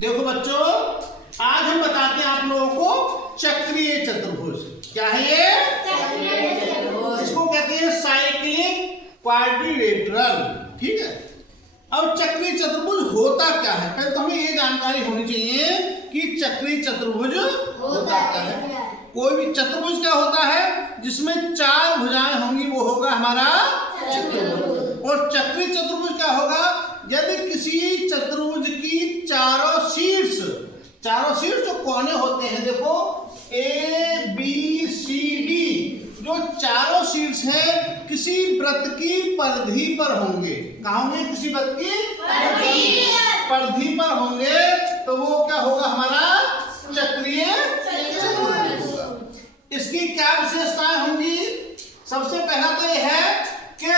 देखो बच्चों, आज हम बताते हैं आप लोगों को चक्रीय चतुर्भुज। क्या है ये? चक्रीय चतुर्भुज। इसको कहते हैं साइक्लिक क्वाड्रिलेटरल। ठीक है। अब चक्रीय चतुर्भुज होता क्या है, पहले तो हमें ये जानकारी होनी चाहिए कि चक्रीय चतुर्भुज होता क्या है। कोई भी चतुर्भुज क्या होता है, जिसमें चार भुजाएं होंगी वो होगा हमारा चतुर्भुज। और चक्रीय चतुर्भुज क्या होगा, यदि किसी चतुर्भुज की चारों शीर्ष जो कोने होते हैं, देखो ए बी सी डी, जो चारों शीर्ष है किसी वृत्त की परिधि पर होंगे। कहाँ होंगे? किसी वृत्त की परिधि पर होंगे, तो वो क्या होगा? हमारा चक्रीय चतुर्भुज होगा। इसकी क्या विशेषताएं होंगी? सबसे पहला तो यह है कि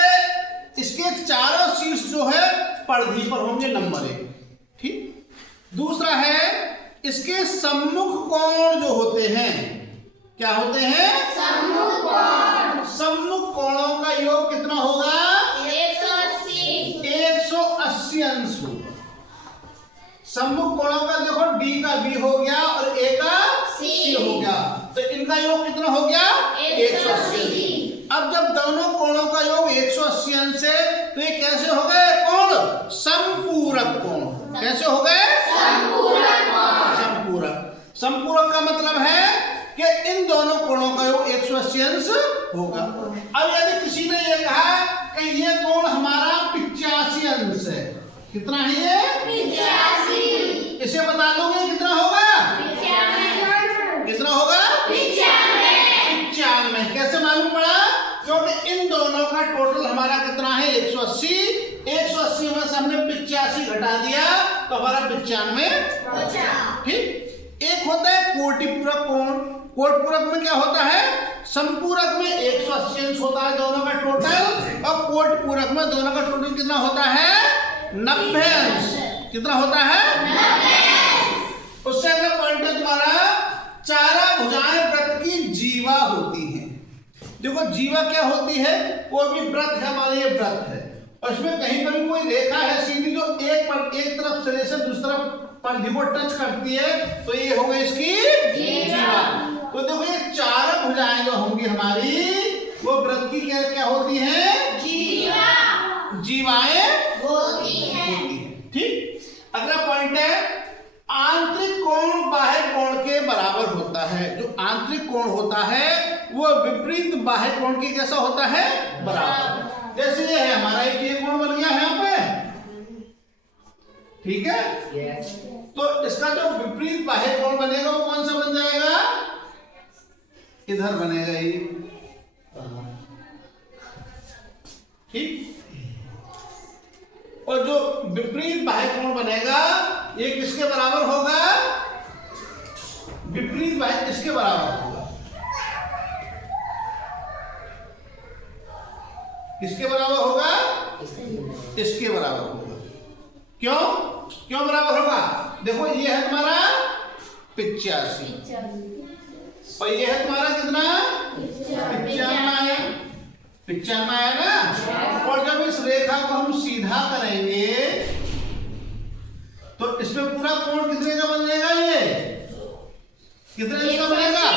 इसके चारों शीर्ष जो है परिधि पर होंगे, नंबर 1। ठीक। दूसरा है इसके सम्मुख कोण जो होते हैं, क्या होते हैं? सम्मुख कोण। सम्मुख कोणों का योग कितना होगा? 180 अंश होगा। सम्मुख कोणों का देखो, डी का बी हो गया और ए का सी हो गया, तो इनका योग कितना हो गया? 180। अब जब दोनों कोणों का योग 180 अंश है, तो ये कैसे हो गए कोण? समपूरक कोण। कैसे हो गए? समपूरक कोण। समपूरक। समपूरक का मतलब है कि इन दोनों कोणों का योग 180 अंश होगा। अब यदि किसी ने ये कहा कि ये कोण हमारा 85 अंश है, कितना है ये? 85। इसे बता दोगे कितना होगा? 95। कितना होगा? 95। कैसे मालूम पड़ा? क्योंकि इन दोनों का टोटल हमारा कितना है? 180। 180 में से हमने 85 घटा दिया तो हमारा 95। ठीक। एक होता है कोटिपूरक कोण। कोटिपूरक में क्या होता है? संपूरक में 180 अंश होता है दोनों का टोटल, और कोटिपूरक में दोनों का टोटल कितना होता है? 90 अंश। कितना होता है? 90। उससे अगला पॉइंट है तुम्हारा, चारा भुजाएं वृत्त की जीवा होती हैं। देखो जीवा क्या होती है? कोई भी वृत्त है, मान लीजिए वृत्त है, और इसमें कहीं पर भी कोई रेखा है सीधी जो एक तरफ सिरे से दूसरी तरफ परिधि को टच करती है, तो ये हो गई इसकी जीवा। तो देखो ये चार भुजाएं जो होंगी हमारी, वो वृत्त की क्या होती हैं? जीवाएं होती हैं। ठीक। अगला पॉइंट है, आंतरिक कोण बाह्य कोण के बराबर होता है। जो आंतरिक कोण होता है वो विपरीत बाह्य कोण के कैसा होता है? बराबर। जैसे ये है हमारा एक ये कोण बन गया है यहाँ पे, ठीक है। तो इसका जो विपरीत बाह्य कोण बनेगा वो कौन सा बन जाएगा? इधर बनेगा ये। ठीक। और जो विपरीत बाह्य कोण बनेगा ये किसके बराबर होगा? विपरीत बाह्य किसके बराबर होगा? किसके बराबर होगा? इसके बराबर होगा। क्यों बराबर होगा? देखो ये है तुम्हारा 85 और ये है तुम्हारा कितना? 95 है ना। और जब इस रेखा को हम सीधा करेंगे तो इसमें पूरा कोण कितने का बन जाएगा? ये कितने का बनेगा?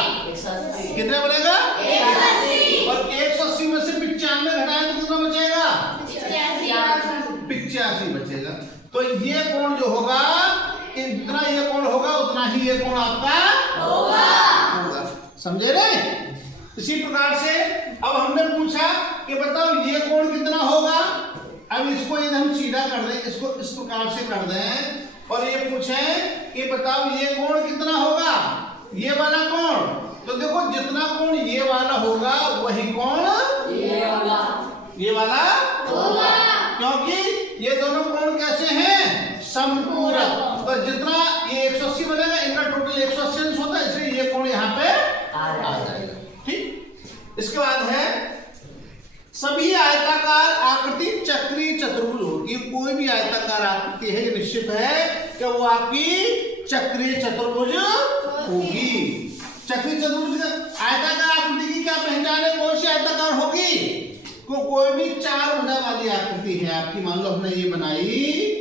कितने बनेगा? 180। और 180 में से 95 घटाएं तो कितना बचेगा? 85 बचेगा। तो ये कोण जो होगा, जितना ये कोण होगा उतना ही ये कोण आपका होगा। समझे ना? इसी प्रकार से अब हमने पूछा कि बताओ ये कोण कितना होगा। अब इसको यदि हम सीधा कर दें, इसको इस प्रकार से कर दें, और ये पूछें कि बताओ ये कोण कितना होगा? ये वाला कोण। तो देखो जितना कोण ये वाला होगा वही कोण ये वाला होगा, क्योंकि ये दोनों कोण कैसे हैं? समपूरक। तो जितना ये 180 बनेगा, इनका टोटल 180 अंश होता है, इसलिए ये कोण यहाँ पे आ जाएगा। ठीक। इसके बाद है सभी आयताकार आकृति चक्रीय चतुर्भुज होगी। कोई भी आयताकार आकृति है ये निश्चित है कि वो आपकी चक्रीय चतुर्भुज होगी। चक्रीय चतुर्भुज आयताकार आकृति की क्या पहचान है? कौन सी आयताकार होगी? कोई भी चार भुजा वाली आकृति है आपकी, मान लो हमने ये बनाई,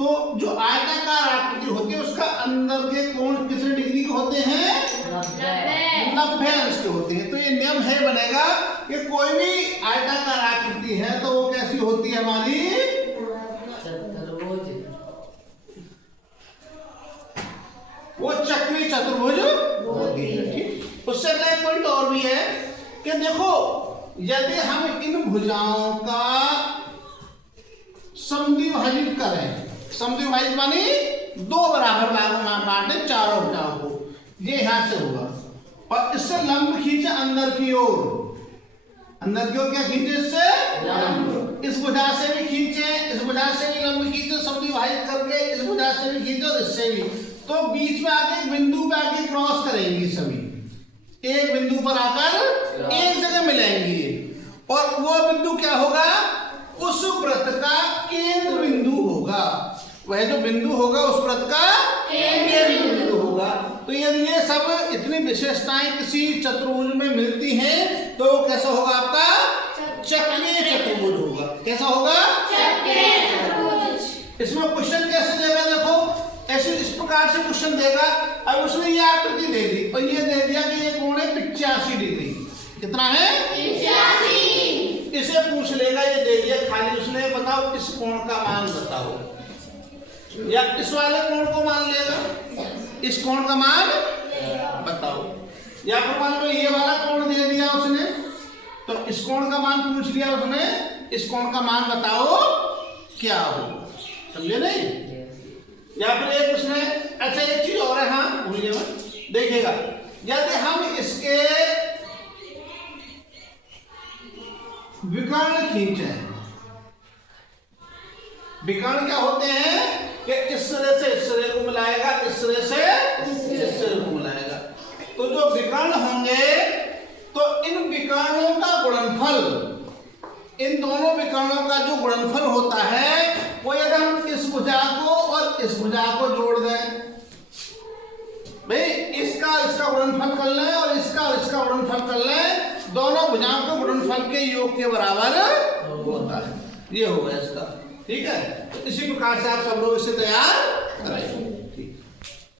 तो जो आयताकार आकृति होती है उसका अंदर के कोण कितने डिग्री के होते हैं? 90 अंश के होते हैं। तो ये नियम है बनेगा कि कोई भी आयताकार आकृति है तो वो कैसी होती है हमारी? वो चक्रीय चतुर्भुज होती है। ठीक, उससे अगला एक पॉइंट और भी है कि देखो यदि हम इन भुजाओं का समद्विभाजित करें, समद्विभाजित मानी दो बराबर भागों में बांटे चारों भुजाओं को, ये यहां से होगा और इससे लंब खींचे अंदर की ओर, अंदर की ओर क्या खींचे? इससे लंब। इस भुजा से भी खींचे, इस भुजा से भी लंब खींचे, समद्विभाजित करके इस भुजा से भी खींचे और इससे भी, तो बीच में आके एक बिंदु पे आके क्रॉस करेंगी सभी, एक बिंदु पर आकर एक जगह मिलेंगी और वो बिंदु क्या होगा? उस वृत्त का केंद्र बिंदु होगा। वह जो बिंदु होगा उस वृत्त का केंद्र बिंदु होगा। तो यदि ये सब इतनी विशेषताएं किसी चतुर्भुज में मिलती हैं तो कैसा होगा आपका? चक्रीय चतुर्भुज होगा। कैसा होगा? चक्रीय चतुर्भुज। इसमें क्वेश्चन कैसे देगा? देखो ऐसे इस प्रकार से क्वेश्चन देगा। अब उसने ये आकृति दे दी और ये दे दिया कि ये कोण है 85 डिग्री। कितना है? 85। इसे पूछ लेगा, ये दे दिया खाली उसने, बताओ इस कोण का मान बताओ, या इस वाले कोण को मान लेगा, इस कोण का मान बताओ, या फिर मान लो ये वाला कोण दे दिया उसने तो इस कोण का मान पूछ लिया उसने, इस कोण का मान बताओ क्या हो। समझे नहीं? या फिर एक उसने, अच्छा एक चीज और है, हाँ भूलिए मत, देखिएगा यदि हम इसके विकर्ण खींचे, विकर्ण क्या होते हैं कि इस सिरे से इस सिरे को मिलाएगा, इस सिरे से इस सिरे को मिलाएगा, तो जो विकर्ण होंगे तो इन विकर्णों का गुणनफल, इन दोनों विकर्णों का जो गुणनफल होता है वो यदि हम इस भुजा को और इस भुजा को जोड़ दें, भाई इसका गुणनफल कर लें और इसका गुणनफल कर लें, दोनों भुजाओं के गुणनफल के योग के बराबर होता है। ये होगा इसका। ठीक है, तो इसी प्रकार से आप सब लोग इसे तैयार करें।